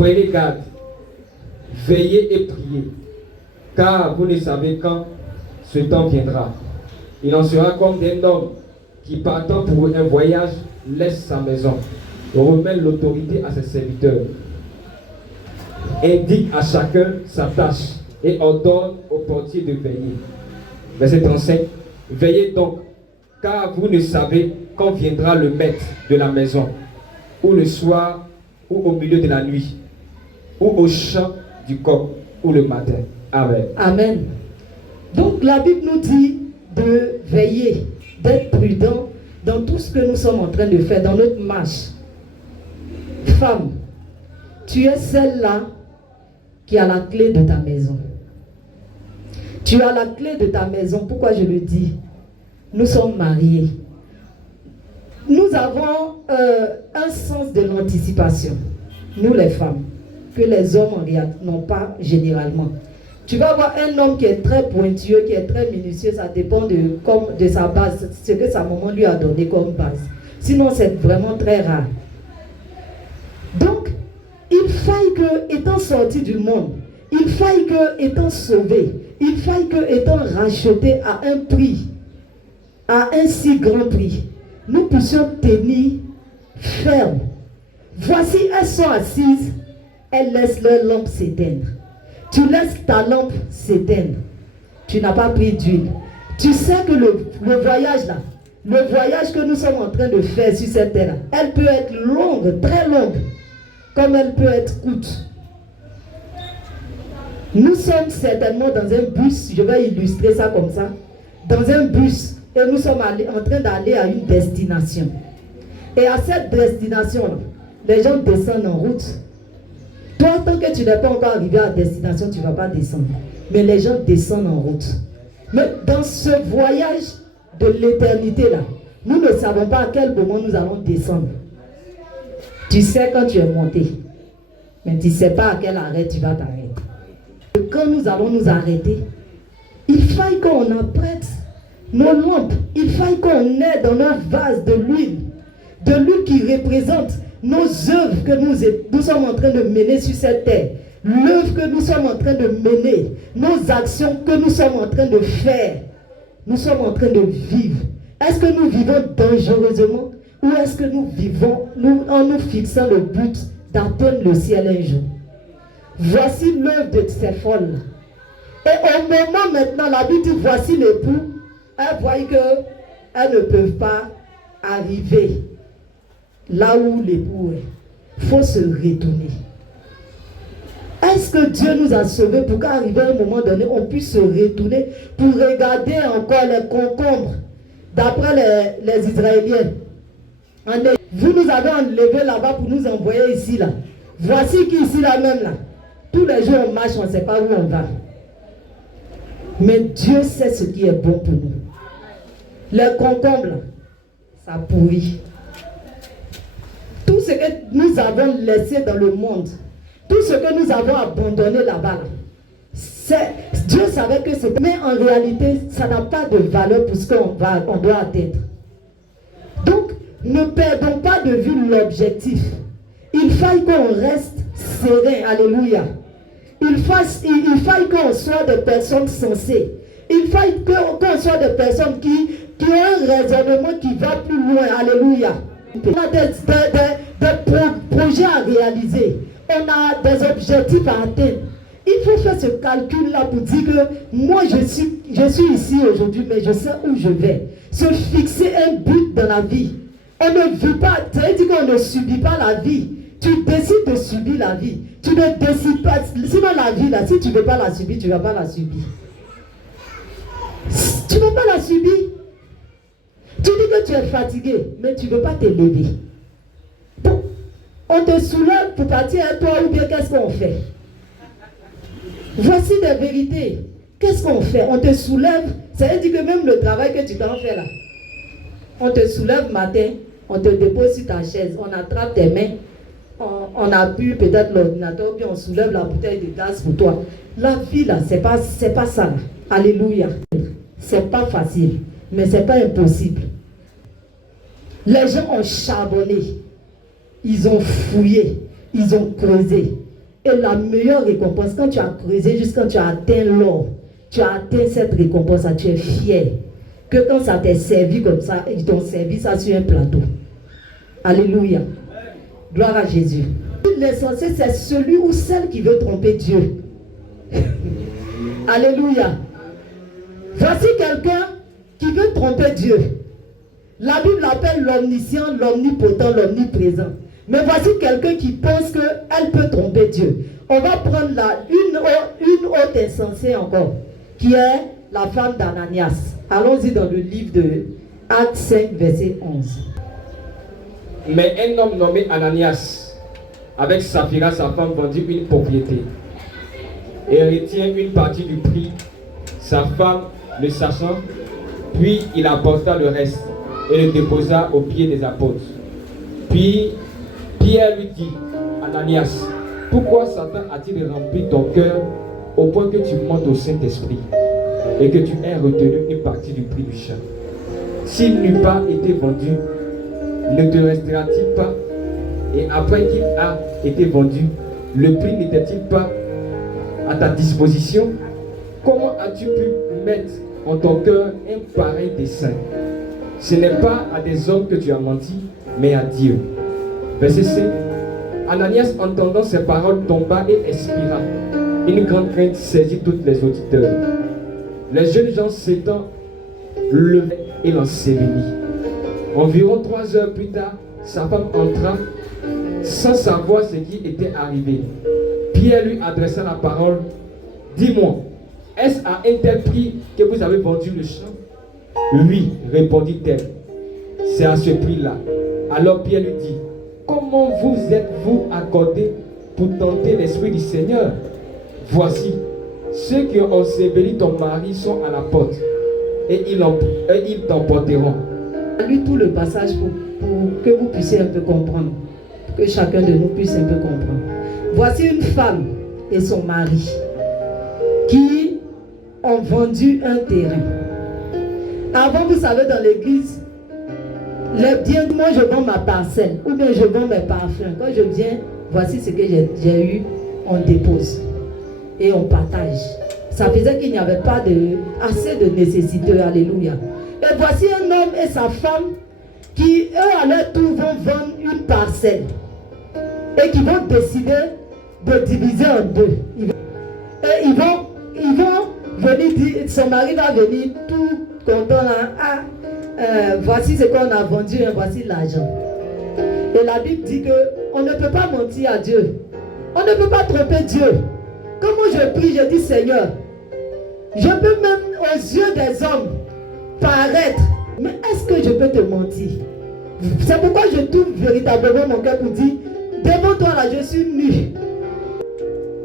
Prenez garde, veillez et priez, car vous ne savez quand ce temps viendra. Il en sera comme d'un homme qui, partant pour un voyage, laisse sa maison, remet l'autorité à ses serviteurs, indique à chacun sa tâche et ordonne au portier de veiller. Verset 35. Veillez donc, car vous ne savez quand viendra le maître de la maison, ou le soir, ou au milieu de la nuit, ou au chant du coq, ou le matin. Amen. Amen. Donc la Bible nous dit de veiller, d'être prudent dans tout ce que nous sommes en train de faire, dans notre marche. Femme, tu es celle-là qui a la clé de ta maison. Tu as la clé de ta maison. Pourquoi je le dis? Nous sommes mariés. Nous avons un sens de l'anticipation, nous les femmes, que les hommes n'ont pas généralement. Tu vas avoir un homme qui est très pointueux, qui est très minutieux, ça dépend de sa base, ce que sa maman lui a donné comme base. Sinon, c'est vraiment très rare. Donc, il faille que, étant sorti du monde, il faille que, étant sauvé, il faille que, étant racheté à un prix, à un si grand prix, nous puissions tenir ferme. Voici, elles sont assises, elles laissent leur lampe s'éteindre. Tu laisses ta lampe s'éteindre. Tu n'as pas pris d'huile. Tu sais que le voyage là, le voyage que nous sommes en train de faire sur cette terre, elle peut être longue, très longue, comme elle peut être courte. Nous sommes certainement dans un bus, je vais illustrer ça comme ça, dans un bus, et nous sommes en train d'aller à une destination. Et à cette destination-là, les gens descendent en route. Toi, tant que tu n'es pas encore arrivé à la destination, tu ne vas pas descendre. Mais les gens descendent en route. Mais dans ce voyage de l'éternité là, nous ne savons pas à quel moment nous allons descendre. Tu sais quand tu es monté, mais tu ne sais pas à quel arrêt tu vas t'arrêter. Quand nous allons nous arrêter, il faille qu'on apprête nos lampes, il faille qu'on ait dans nos vases de l'huile qui représente nos œuvres que nous sommes en train de mener sur cette terre, l'œuvre que nous sommes en train de mener, nos actions que nous sommes en train de faire, nous sommes en train de vivre. Est-ce que nous vivons dangereusement ou est-ce que nous vivons en nous fixant le but d'atteindre le ciel un jour? Voici l'œuvre de ces folles. Et au moment maintenant, la Bible dit voici l'époux. Elles voient qu'elles ne peuvent pas arriver là où l'époux est. Il faut se retourner. Est-ce que Dieu nous a sauvés pour qu'arrivé à un moment donné, on puisse se retourner pour regarder encore les concombres d'après les Israéliens? Vous nous avez enlevés là-bas pour nous envoyer ici là. Voici qu'ici là même là, tous les jours on marche, on ne sait pas où on va. Mais Dieu sait ce qui est bon pour nous. Les concombres là, ça pourrit. Tout ce que nous avons laissé dans le monde, tout ce que nous avons abandonné là-bas, Dieu savait que c'était. Mais en réalité, ça n'a pas de valeur pour ce qu'on doit atteindre. Donc, ne perdons pas de vue l'objectif. Il faille qu'on reste serein. Alléluia. Il faille qu'on soit des personnes sensées. Il faille qu'on soit des personnes qui ont un raisonnement qui va plus loin. Alléluia. On a des projets à réaliser. On a des objectifs à atteindre. Il faut faire ce calcul-là pour dire que moi je suis ici aujourd'hui, mais je sais où je vais. Se fixer un but dans la vie. On ne veut pas, ça veut dire qu'on ne subit pas la vie. Tu décides de subir la vie. Tu ne décides pas. Sinon la vie, là, si tu ne veux pas la subir, tu ne vas pas la subir. Tu ne veux pas la subir. Tu dis que tu es fatigué, mais tu ne veux pas te lever. Donc, on te soulève pour partir à toi ou bien qu'est-ce qu'on fait? Voici des vérités. Qu'est-ce qu'on fait? On te soulève. Ça veut dire que même le travail que tu t'en fais là, on te soulève matin, on te dépose sur ta chaise, on attrape tes mains, on appuie peut-être l'ordinateur, puis on soulève la bouteille de gaz pour toi. La vie là, c'est pas ça là. Alléluia. C'est pas facile, mais c'est pas impossible. Les gens ont charbonné, ils ont fouillé, ils ont creusé. Et la meilleure récompense, quand tu as creusé jusqu'à quand tu as atteint l'or, tu as atteint cette récompense, tu es fier. Que quand ça t'est servi comme ça, ils t'ont servi ça sur un plateau. Alléluia. Gloire à Jésus. L'essentiel, c'est celui ou celle qui veut tromper Dieu. Alléluia. Voici quelqu'un qui veut tromper Dieu. La Bible l'appelle l'omniscient, l'omnipotent, l'omniprésent. Mais voici quelqu'un qui pense qu'elle peut tromper Dieu. On va prendre une autre insensée encore, qui est la femme d'Ananias. Allons-y dans le livre de Actes 5, verset 11. Mais un homme nommé Ananias, avec Saphira, sa femme, vendit une propriété et retient une partie du prix. Sa femme, le sachant, puis il apporta le reste et le déposa aux pieds des apôtres. Puis Pierre lui dit, Ananias, pourquoi Satan a-t-il rempli ton cœur au point que tu montes au Saint-Esprit et que tu aies retenu une partie du prix du champ? S'il n'eût pas été vendu, ne te restera-t-il pas? Et après qu'il a été vendu, le prix n'était-il pas à ta disposition? Comment as-tu pu mettre en ton cœur un pareil dessein? Ce n'est pas à des hommes que tu as menti, mais à Dieu. Verset 5. Ananias, entendant ces paroles, tomba et expira. Une grande crainte saisit tous les auditeurs. Les jeunes gens s'étant levés et l'ensevelit. Environ 3 heures plus tard, sa femme entra sans savoir ce qui était arrivé. Pierre lui adressa la parole. Dis-moi, est-ce à un tel prix que vous avez vendu le champ? Oui, répondit-elle. C'est à ce prix-là. Alors Pierre lui dit, comment vous êtes-vous accordé pour tenter l'Esprit du Seigneur? Voici, ceux qui ont enseveli ton mari sont à la porte, et ils t'emporteront. Lu tout le passage pour que vous puissiez un peu comprendre, que chacun de nous puisse un peu comprendre. Voici une femme et son mari qui ont vendu un terrain. Avant, vous savez, dans l'église, les biens, moi je vends ma parcelle ou bien je vends mes parfums. Quand je viens, voici ce que j'ai eu, on dépose et on partage. Ça faisait qu'il n'y avait pas assez de nécessité. Alléluia. Et voici un homme et sa femme qui, eux, à leur tour, vont vendre une parcelle et qui vont décider de diviser en deux. Et ils vont venir dire, son mari va venir tout content là. Voici ce qu'on a vendu, voici l'argent. Et la Bible dit qu'on ne peut pas mentir à Dieu. On ne peut pas tromper Dieu. Quand moi je prie, je dis Seigneur, je peux même aux yeux des hommes paraître, mais est-ce que je peux te mentir? C'est pourquoi je tourne véritablement mon cœur pour dire, devant toi là je suis nu.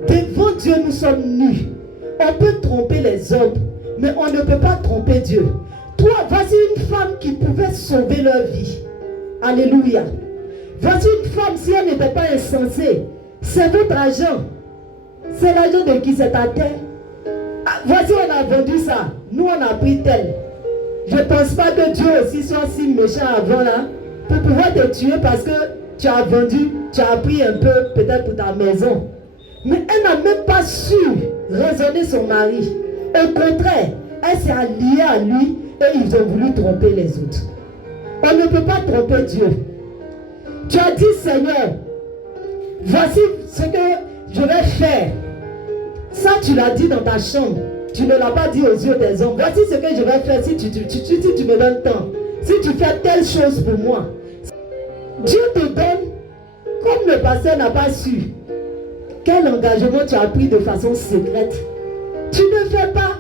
Devant Dieu nous sommes nus. On peut tromper les hommes, mais on ne peut pas tromper Dieu. Toi, voici une femme qui pouvait sauver leur vie. Alléluia. Voici une femme, si elle n'était pas insensée, c'est votre argent. C'est l'argent de qui? C'est ta terre. Voici, on a vendu ça. Nous, on a pris tel. Je ne pense pas que Dieu aussi soit si méchant avant là, pour pouvoir te tuer parce que tu as vendu, tu as pris un peu peut-être pour ta maison. Mais elle n'a même pas su raisonner son mari. Au contraire, elle s'est alliée à lui et ils ont voulu tromper les autres. On ne peut pas tromper Dieu. Tu as dit, Seigneur, voici ce que je vais faire. Ça, tu l'as dit dans ta chambre. Tu ne l'as pas dit aux yeux des hommes. Voici ce que je vais faire si tu me donnes temps. Si tu fais telle chose pour moi. Dieu te donne, comme le pasteur n'a pas su quel engagement tu as pris de façon secrète. Tu ne fais pas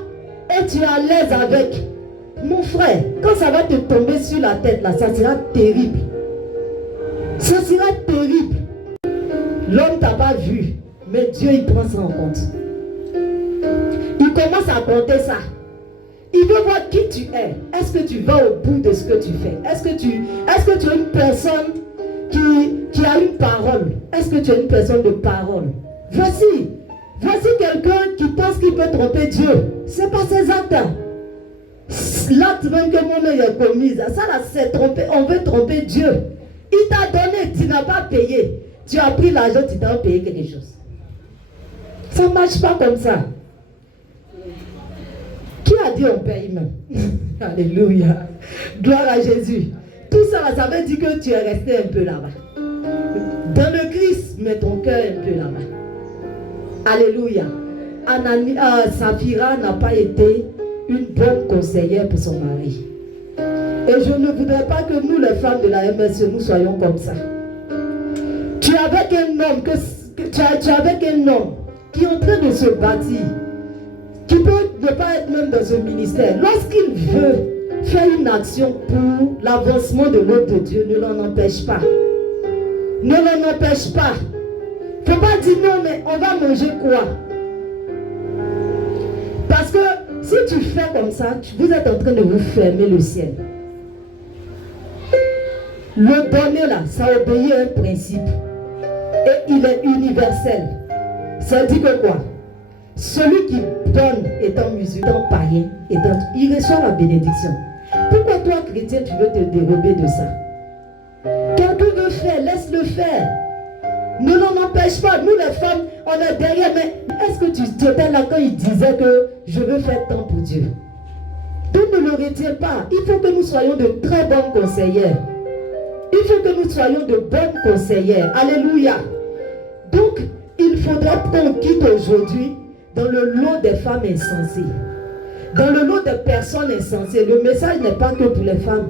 et tu es à l'aise avec. Mon frère, quand ça va te tomber sur la tête, là, ça sera terrible. Ça sera terrible. L'homme t'a pas vu, mais Dieu, il prend ça en compte. Il commence à compter ça. Il veut voir qui tu es. Est-ce que tu vas au bout de ce que tu fais? Est-ce que tu es une personne qui a une parole? Est-ce que tu es une personne de parole? Voici quelqu'un qui pense qu'il peut tromper Dieu. C'est pas ses actes. L'acte même que mon œil a commis, ça là c'est tromper. On veut tromper Dieu. Il t'a donné, tu n'as pas payé. Tu as pris l'argent, tu t'as payé quelque chose. Ça ne marche pas comme ça. Qui a dit on paye même? Alléluia. Gloire à Jésus. Tout ça, ça veut dire que tu es resté un peu là-bas. Dans le Christ, mais ton cœur est un peu là-bas. Alléluia. Saphira n'a pas été une bonne conseillère pour son mari. Et je ne voudrais pas que nous, les femmes de la MSE, nous soyons comme ça. Tu es avec un homme, tu es avec un homme qui est en train de se bâtir, qui peut ne pas être même dans un ministère. Lorsqu'il veut faire une action pour l'avancement de l'œuvre de Dieu, ne l'en empêche pas. Ne l'en empêche pas. Il ne faut pas dire non, mais on va manger quoi? Parce que si tu fais comme ça, vous êtes en train de vous fermer le ciel. Le donner là, ça obéit à un principe. Et il est universel. Ça dit que quoi? Celui qui donne étant musulman, païen, il reçoit la bénédiction. Pourquoi toi, chrétien, tu veux te dérober de ça? Quelqu'un veut faire, laisse-le faire. Ne l'en empêche pas. Nous les femmes, on est derrière. Mais est-ce que tu étais là quand il disait que je veux faire tant pour Dieu? Donc ne le retiens pas. Il faut que nous soyons de très bonnes conseillères. Il faut que nous soyons de bonnes conseillères. Alléluia. Donc, il faudra qu'on quitte aujourd'hui dans le lot des femmes insensées. Dans le lot des personnes insensées. Le message n'est pas que pour les femmes,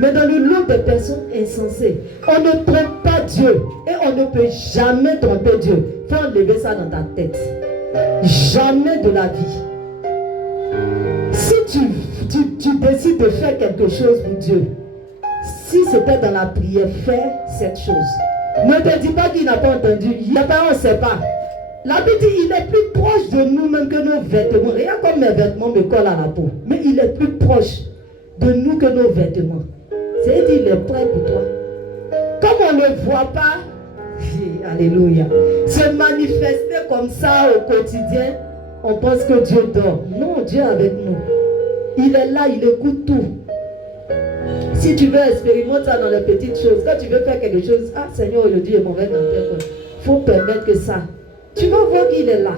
mais dans le lot des personnes insensées. On ne trompe pas Dieu. Et on ne peut jamais tromper Dieu. Il faut enlever ça dans ta tête. Jamais de la vie. Si tu décides de faire quelque chose pour Dieu, si c'était dans la prière, fais cette chose. Ne te dis pas qu'il n'a pas entendu. Il n'a pas, on ne sait pas. La Bible dit il est plus proche de nous même que nos vêtements. Regarde comme mes vêtements me collent à la peau. Mais il est plus proche de nous que nos vêtements. C'est-à-dire il est prêt pour toi. Comme on ne le voit pas, alléluia, se manifester comme ça au quotidien, on pense que Dieu dort. Non, Dieu est avec nous. Il est là, il écoute tout. Si tu veux expérimenter ça dans les petites choses, quand tu veux faire quelque chose, ah Seigneur, aujourd'hui est mauvais dans tel point. Il faut permettre que ça. Tu vas voir qu'il est là.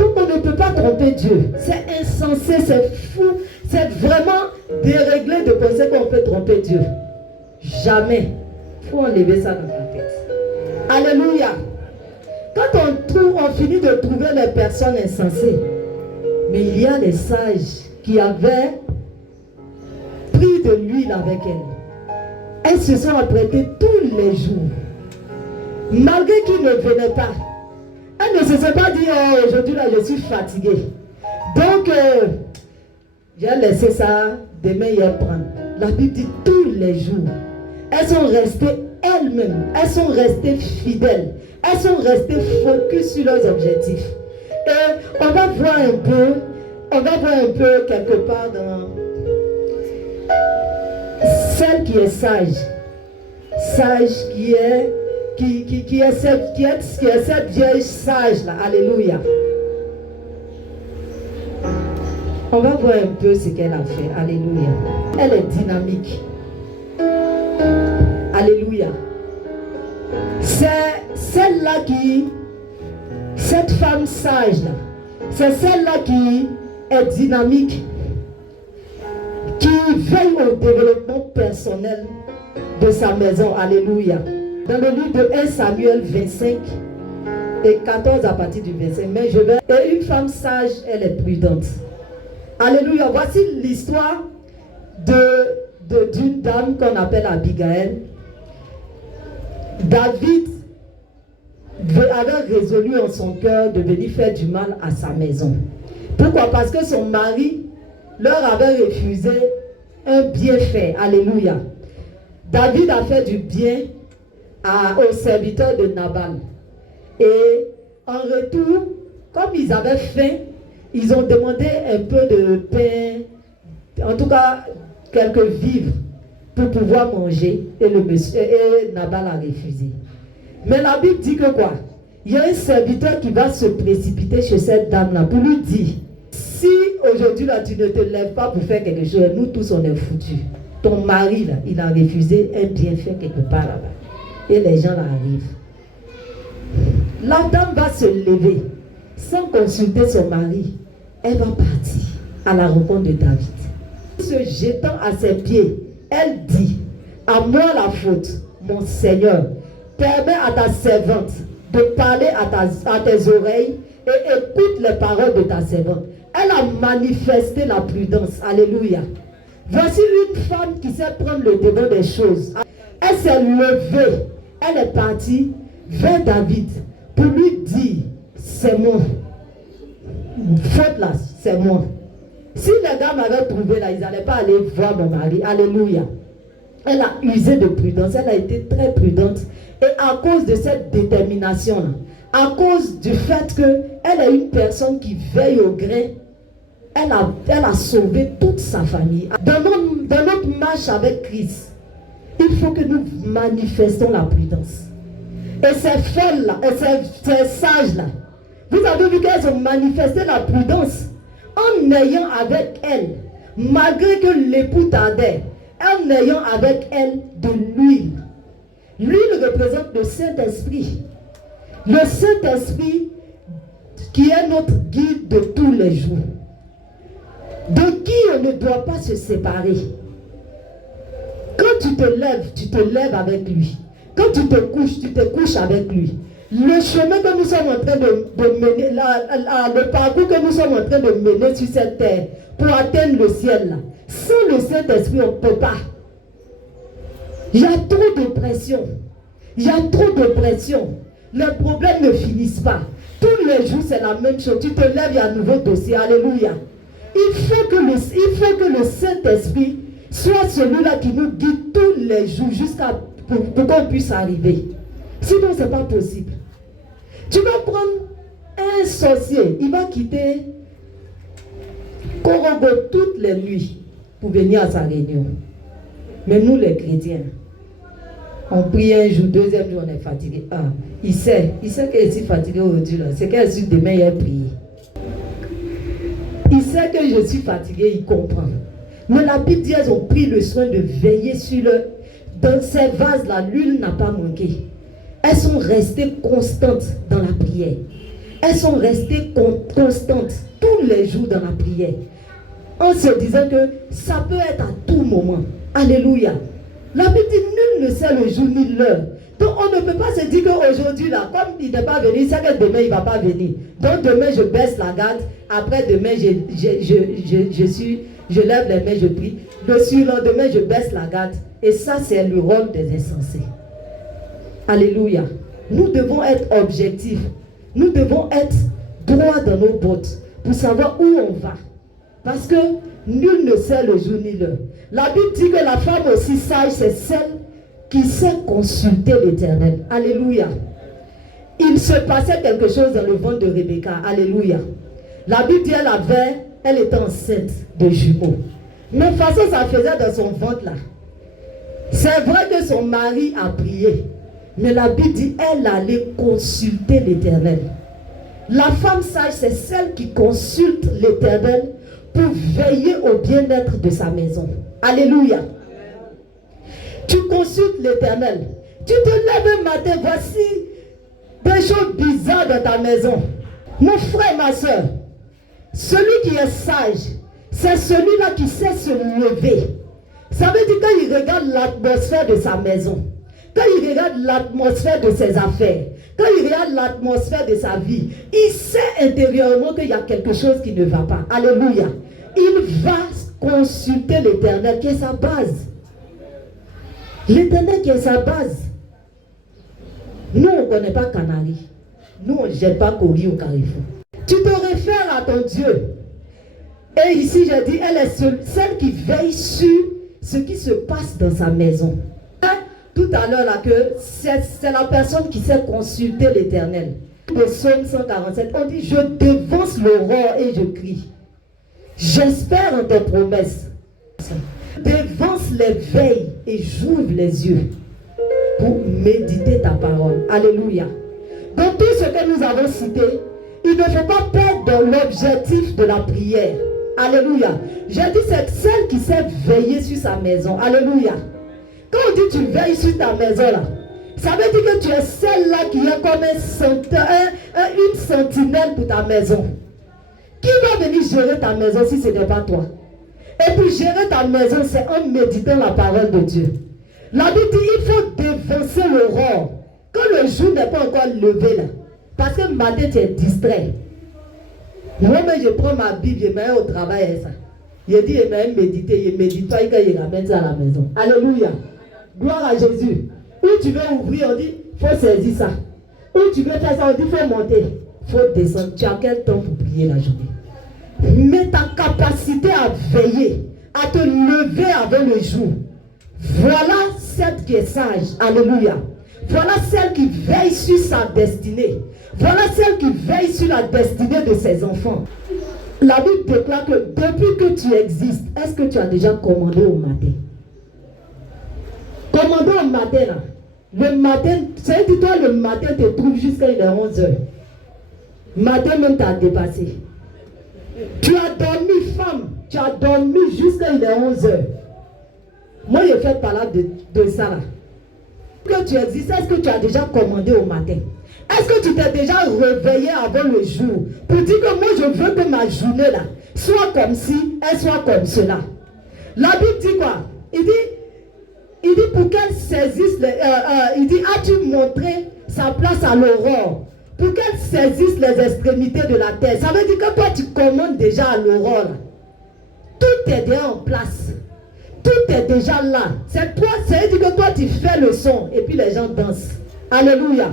Donc on ne peut pas tromper Dieu. C'est insensé, c'est fou. C'est vraiment déréglé de penser qu'on peut tromper Dieu. Jamais. Il faut enlever ça dans ta tête. Alléluia. Quand on finit de trouver les personnes insensées, mais il y a les sages qui avaient pris de l'huile avec elles. Elles se sont apprêtées tous les jours. Malgré qu'ils ne venaient pas. Elles ne se sont pas dit, oh, aujourd'hui là je suis fatiguée. Donc, j'ai laissé ça, demain hier prendre. La Bible dit tous les jours. Elles sont restées elles-mêmes. Elles sont restées fidèles. Elles sont restées focus sur leurs objectifs. Et on va voir un peu quelque part dans celle qui est sage. Sage qui est cette vieille sage là. Alléluia. On va voir un peu ce qu'elle a fait. Alléluia. Elle est dynamique. Alléluia. C'est celle-là cette femme sage là, c'est celle-là qui est dynamique, qui veille au développement personnel de sa maison. Alléluia. Dans le livre de 1 Samuel 25 et 14 à partir du 25. Mais et une femme sage, elle est prudente. Alléluia. Voici l'histoire d'une dame qu'on appelle Abigail. David avait résolu en son cœur de venir faire du mal à sa maison. Pourquoi? Parce que son mari leur avait refusé un bienfait. Alléluia. David a fait du bien aux serviteurs de Nabal. Et en retour, comme ils avaient faim, ils ont demandé un peu de pain, en tout cas quelques vivres pour pouvoir manger. Et Nabal a refusé. Mais la Bible dit que quoi? Il y a un serviteur qui va se précipiter chez cette dame-là pour lui dire, si aujourd'hui là tu ne te lèves pas pour faire quelque chose, nous tous on est foutus. Ton mari là, il a refusé un bienfait quelque part là-bas. Et les gens là arrivent. La dame va se lever. sans consulter son mari, elle va partir à la rencontre de David. Se jetant à ses pieds, elle dit, à moi la faute, mon Seigneur, permets à ta servante de parler à tes oreilles et écoute les paroles de ta servante. Elle a manifesté la prudence. Alléluia. Voici une femme qui sait prendre le devant des choses. Elle s'est levée, elle est partie vers David pour lui dire, c'est moi. Faute là, c'est moi. Si les gars m'avaient trouvé là, ils n'allaient pas aller voir mon mari. Alléluia. Elle a usé de prudence, elle a été très prudente. Et à cause de cette détermination-là, à cause du fait qu'elle est une personne qui veille au grain, elle a sauvé toute sa famille. Dans notre marche avec Christ, il faut que nous manifestons la prudence. Et ces folles-là, et ces sages-là, vous avez vu qu'elles ont manifesté la prudence en ayant avec elles, malgré que l'époux tardait, en ayant avec elle de l'huile. L'huile représente le Saint-Esprit. Le Saint-Esprit qui est notre guide de tous les jours. De qui on ne doit pas se séparer. Quand tu te lèves avec lui. Quand tu te couches avec lui. Le chemin que nous sommes en train de mener, le parcours que nous sommes en train de mener sur cette terre pour atteindre le ciel, là, sans le Saint-Esprit, on ne peut pas. Il y a trop de pression. Il y a trop de pression. Les problèmes ne finissent pas. Tous les jours, c'est la même chose. Tu te lèves, il y a un nouveau dossier. Alléluia. Il faut que le Saint-Esprit soit celui-là qui nous guide tous les jours jusqu'à pour qu'on puisse arriver. Sinon, ce n'est pas possible. Tu vas prendre un sorcier, il va quitter Korogo toutes les nuits pour venir à sa réunion. Mais nous, les chrétiens, on prie un jour, deuxième jour, on est fatigué. Ah, il sait qu'elle est fatiguée aujourd'hui. C'est qu'elle suit demain, il a prié. Il sait que je suis fatigué, il comprend. Mais la Bible dit qu'elles ont pris le soin de veiller sur dans ces vases-là, l'huile n'a pas manqué. Elles sont restées constantes dans la prière. Elles sont restées constantes tous les jours dans la prière. En se disant que ça peut être à tout moment. Alléluia. La Bible dit nul ne sait le jour ni l'heure. Donc on ne peut pas se dire qu'aujourd'hui là, comme il n'est pas venu, c'est que demain il ne va pas venir. Donc demain je baisse la garde, après demain je lève les mains, je prie. Le surlendemain je baisse la garde. Et ça c'est le rôle des insensés. Alléluia. Nous devons être objectifs. Nous devons être droits dans nos bottes pour savoir où on va. Parce que nul ne sait le jour ni l'heure. La Bible dit que la femme aussi sage, c'est celle qui sait consulter l'Éternel. Alléluia. Il se passait quelque chose dans le ventre de Rebecca. Alléluia. La Bible dit elle était enceinte de jumeaux. Mais de toute façon, ça faisait dans son ventre là. C'est vrai que son mari a prié. Mais la Bible dit elle allait consulter l'Éternel. La femme sage, c'est celle qui consulte l'Éternel pour veiller au bien-être de sa maison. Alléluia. Tu consultes l'Éternel. Tu te lèves un matin, voici des choses bizarres dans ta maison. Mon frère, ma soeur, celui qui est sage, c'est celui-là qui sait se lever. Ça veut dire quand il regarde l'atmosphère de sa maison, quand il regarde l'atmosphère de ses affaires, quand il regarde l'atmosphère de sa vie, il sait intérieurement qu'il y a quelque chose qui ne va pas. Alléluia. Il va consulter l'Éternel qui est sa base. L'Éternel qui est sa base. Nous, on ne connaît pas Canary. Nous, on ne jette pas Cori au Carrefour. Tu te réfères à ton Dieu. Et ici, j'ai dit, elle est celle qui veille sur ce qui se passe dans sa maison. Tout à l'heure, là, que c'est la personne qui sait consulter l'Éternel. Au psaume 147, on dit, je dévance l'aurore et je crie. J'espère en tes promesses. Dévance les veilles et j'ouvre les yeux pour méditer ta parole. Alléluia. Dans tout ce que nous avons cité, il ne faut pas perdre l'objectif de la prière. Alléluia. J'ai dit c'est celle qui sait veiller sur sa maison. Alléluia. Quand on dit tu veilles sur ta maison là, ça veut dire que tu es celle-là qui est comme une sentinelle pour ta maison. Qui va venir gérer ta maison si ce n'est pas toi? Et pour gérer ta maison, c'est en méditant la parole de Dieu. La Bible dit il faut dévancer l'aurore. Quand le jour n'est pas encore levé là. Parce que le matin, tu es distrait. Moi-même, je prends ma Bible, je mets au travail et ça. Je dis, je vais méditer, je ne médite pas, il ramène ça à la maison. Alléluia. Gloire à Jésus. Où tu veux ouvrir, on dit, il faut saisir ça. Où tu veux faire ça, on dit, il faut monter. Il faut descendre. Tu as quel temps pour prier la journée? Mais ta capacité à veiller, à te lever avant le jour. Voilà celle qui est sage. Alléluia. Voilà celle qui veille sur sa destinée. Voilà celle qui veille sur la destinée de ses enfants. La Bible déclare que depuis que tu existes, est-ce que tu as déjà commandé au matin? Commandé au matin, là. Le matin, c'est dit toi le matin te trouve jusqu'à 11h. Matin même t'as dépassé. Tu as dormi, femme. Tu as dormi jusqu'à 11h. Moi, je fais par là de ça là. Que tu existes, est-ce que tu as déjà commandé au matin? Est-ce que tu t'es déjà réveillé avant le jour pour dire que moi je veux que ma journée là soit comme ci, elle soit comme cela? La Bible dit quoi? Il dit pour qu'elle saisisse, il dit as-tu montré sa place à l'aurore? Pour qu'elle saisisse les extrémités de la terre. Ça veut dire que toi tu commandes déjà à l'aurore. Tout est déjà en place. Tout est déjà là. C'est toi, ça veut dire que toi tu fais le son et puis les gens dansent. Alléluia.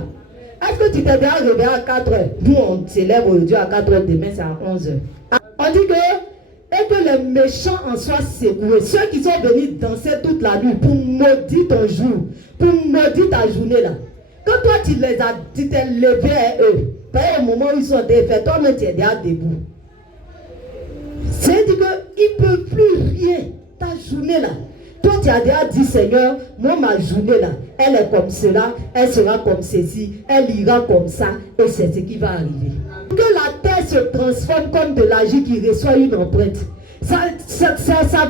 Est-ce que tu t'es déjà réveillé à 4 heures? Nous on s'élève aujourd'hui à 4 heures, demain c'est à 11 heures. On dit que les méchants en soient secoués. Ceux qui sont venus danser toute la nuit pour maudire ton jour, pour maudire ta journée là. Quand toi tu t'es levé à eux, au moment où ils sont défaits, toi-même tu es déjà debout. C'est-à-dire qu'ils ne peuvent plus rien. Ta journée là. Toi tu as déjà dit Seigneur, moi ma journée là, elle est comme cela, elle sera comme ceci, elle ira comme ça, et c'est ce qui va arriver. Que la terre se transforme comme de l'argile qui reçoit une empreinte. Ça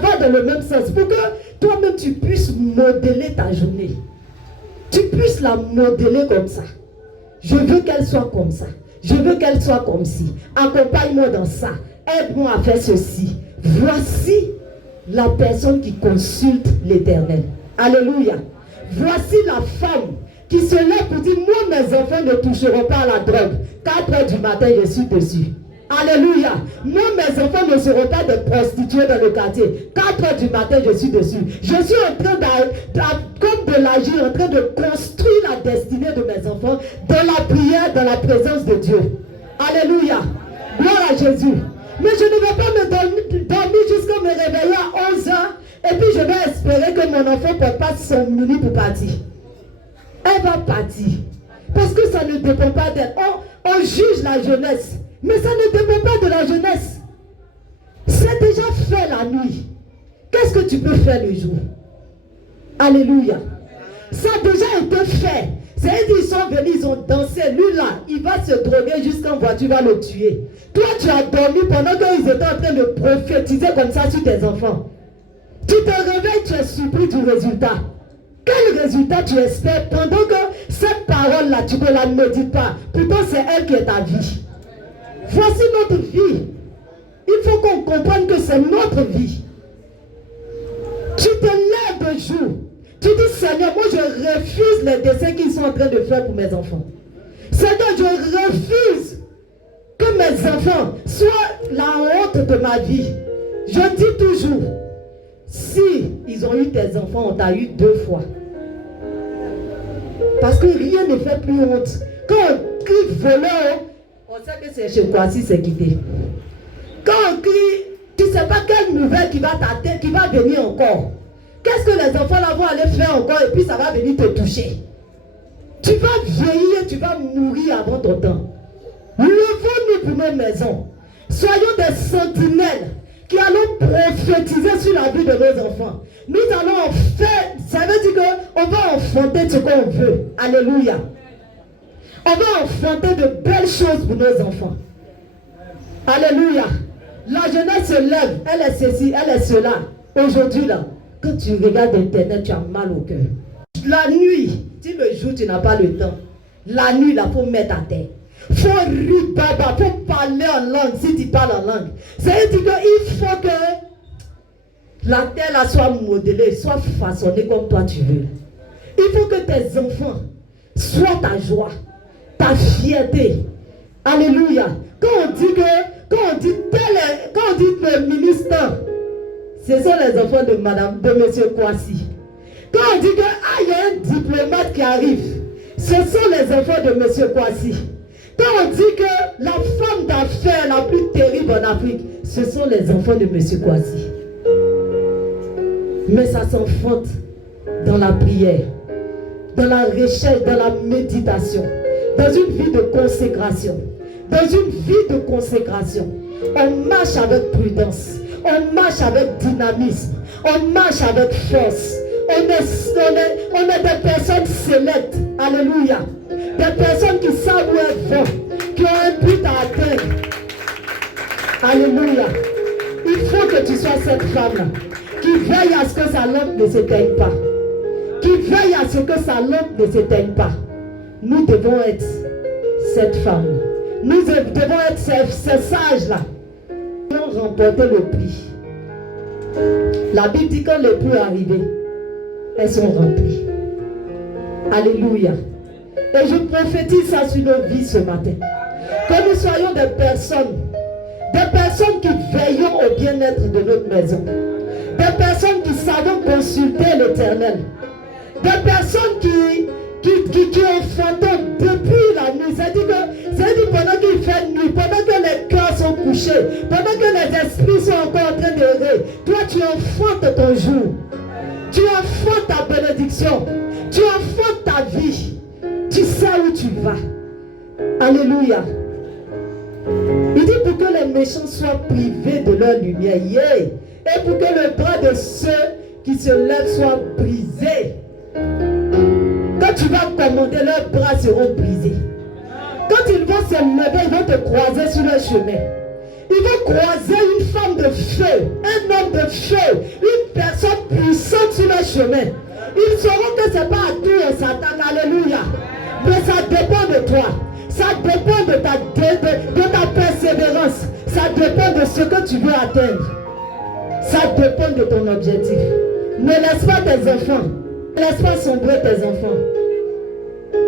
va dans le même sens. Pour que toi-même tu puisses modeler ta journée. Tu puisses la modeler comme ça. Je veux qu'elle soit comme ça. Je veux qu'elle soit comme ci. Accompagne-moi dans ça. Aide-moi à faire ceci. Voici la personne qui consulte l'Éternel. Alléluia. Voici la femme qui se lève pour dire, moi mes enfants ne toucheront pas à la drogue. 4 heures du matin, je suis dessus. Alléluia. Moi mes enfants ne seront pas des prostituées dans le quartier. 4 heures du matin, je suis dessus. Je suis en train comme de l'agir, en train de construire la destinée de mes enfants dans la prière, dans la présence de Dieu. Alléluia. Gloire à Jésus. Mais je ne vais pas me dormir jusqu'à me réveiller à 11 heures et puis je vais espérer que mon enfant ne peut pas son minute pour partir. Elle va partir. Parce que ça ne dépend pas d'elle. On juge la jeunesse. Mais ça ne dépend pas de la jeunesse. C'est déjà fait la nuit. Qu'est-ce que tu peux faire le jour? Alléluia. Ça a déjà été fait. C'est-à-dire qu'ils sont venus, ils ont dansé. Lui là, il va se droguer jusqu'en voiture, va le tuer. Toi, tu as dormi pendant qu'ils étaient en train de prophétiser comme ça sur tes enfants. Tu te réveilles, tu es surpris du résultat. Quel résultat tu espères pendant que cette parole-là, tu ne la médites pas? Pourtant, c'est elle qui est ta vie. Voici notre vie. Il faut qu'on comprenne que c'est notre vie. Tu te lèves de jour. Tu dis, Seigneur, moi je refuse les dessins qu'ils sont en train de faire pour mes enfants. Seigneur, je refuse que mes enfants soient la honte de ma vie. Je dis toujours, si ils ont eu tes enfants, on t'a eu 2 fois. Parce que rien ne fait plus honte. Quand on crie voleur, on sait que c'est chez Kwasi, c'est quitté. Quand on crie, tu ne sais pas quelle nouvelle qui va t'atteindre, qui va venir encore. Qu'est-ce que les enfants là vont aller faire encore et puis ça va venir te toucher. Tu vas vieillir, tu vas mourir avant ton temps. Levons-nous pour nos maisons. Soyons des sentinelles qui allons prophétiser sur la vie de nos enfants. Nous allons en faire, ça veut dire qu'on va enfanter ce qu'on veut. Alléluia. On va enfanter de belles choses pour nos enfants. Alléluia. La jeunesse se lève, elle est ceci, elle est cela. Aujourd'hui là, quand tu regardes Internet, tu as mal au cœur. La nuit, si le jour tu n'as pas le temps, la nuit, il faut mettre à terre. Il faut ribaba, faut parler en langue si tu parles en langue. C'est-à-dire qu'il faut que la terre là soit modelée, soit façonnée comme toi tu veux. Il faut que tes enfants soient ta joie, ta fierté. Alléluia. Quand on dit le ministre, ce sont les enfants de monsieur Kwasi. Quand on dit que il y a un diplomate qui arrive, ce sont les enfants de monsieur Kwasi. Quand on dit que la femme d'affaires la plus terrible en Afrique, ce sont les enfants de monsieur Kwasi. Mais ça s'enfante dans la prière, dans la recherche, dans la méditation, dans une vie de consécration. Dans une vie de consécration, on marche avec prudence, on marche avec dynamisme, on marche avec force. On est des personnes sélectes. Alléluia. Des personnes qui savent où elles vont, qui ont un but à atteindre. Alléluia. Il faut que tu sois cette femme-là qui veille à ce que sa lampe ne s'éteigne pas. Qui veille à ce que sa lampe ne s'éteigne pas. Nous devons être cette femme. Nous devons être ces sages-là qui ont remporté le prix. La Bible dit quand les prix arrivent, elles sont remplies. Alléluia. Et je prophétise ça sur nos vies ce matin. Que nous soyons des personnes qui veillons au bien-être de notre maison. Des personnes qui savent consulter l'Éternel. Des personnes qui enfantent depuis la nuit. C'est-à-dire pendant qu'il fait nuit, pendant que les cœurs sont couchés, pendant que les esprits sont encore en train d'errer, toi tu enfantes ton jour. Tu enfantes ta bénédiction. Tu enfantes ta vie. Tu sais où tu vas. Alléluia. Il dit pour que les méchants soient privés de leur lumière. Yeah. Et pour que le bras de ceux qui se lèvent soit brisé. Quand tu vas commander, leurs bras seront brisés. Quand ils vont se lever, ils vont te croiser sur le chemin. Ils vont croiser une femme de feu, un homme de feu, une personne puissante sur le chemin. Ils sauront que ce n'est pas à tout on s'attaque. Alléluia. Mais ça dépend de toi. Ça dépend de ta persévérance. Ça dépend de ce que tu veux atteindre. Ça dépend de ton objectif. Ne laisse pas tes enfants. Ne laisse pas sombrer tes enfants.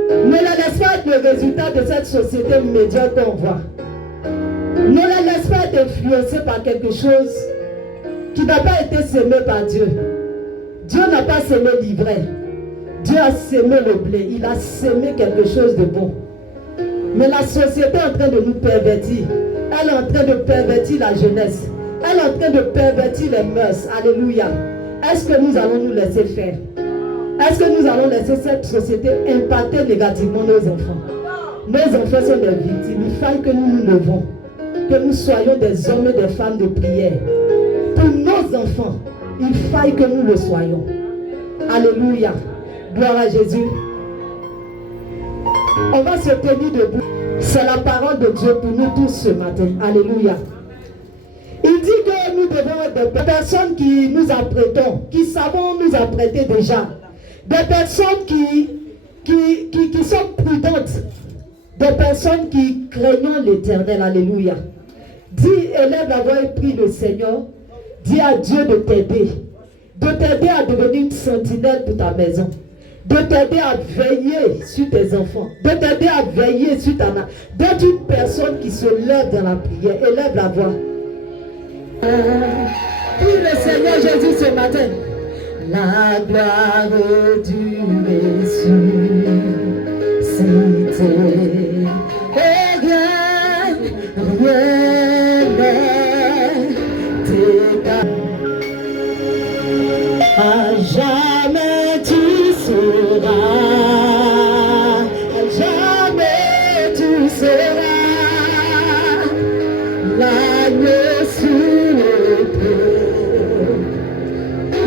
Ne les laisse pas être le résultat de cette société médiocre qu'on voit. Ne les laisse pas être influencés par quelque chose qui n'a pas été sémé par Dieu. Dieu n'a pas sémé l'ivraie. Dieu a sémé le blé. Il a sémé quelque chose de bon. Mais la société est en train de nous pervertir. Elle est en train de pervertir la jeunesse. Elle est en train de pervertir les mœurs. Alléluia. Est-ce que nous allons nous laisser faire? Est-ce que nous allons laisser cette société impacter négativement nos enfants? Nos enfants sont des victimes. Il faut que nous nous levons. Que nous soyons des hommes et des femmes de prière. Pour nos enfants, il faut que nous le soyons. Alléluia. Gloire à Jésus. On va se tenir debout. C'est la parole de Dieu pour nous tous ce matin. Alléluia. Il dit que nous devons être des personnes qui nous apprêtons, qui savons nous apprêter déjà. Des personnes qui sont prudentes. Des personnes qui craignent l'Éternel. Alléluia. Dis, élève la voix et prie le Seigneur. Dis à Dieu de t'aider. De t'aider à devenir une sentinelle pour ta maison. De t'aider à veiller sur tes enfants. De t'aider à veiller sur ta main. D'être une personne qui se lève dans la prière. Élève la voix. Prie le Seigneur Jésus ce matin. La gloire du Messie, cité, et rien t'égale. À jamais tu seras, à jamais tu seras l'agneau sous le trône,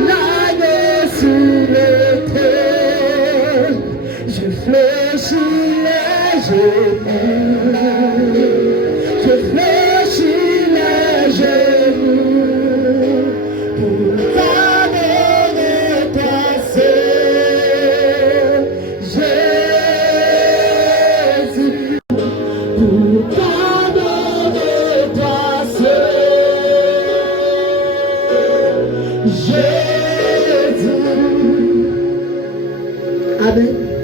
l'agneau sous le trône. Je fléchis les genoux, je fléchis les genoux pour t'adorer ta sœur, Jésus. Jésus. Amen.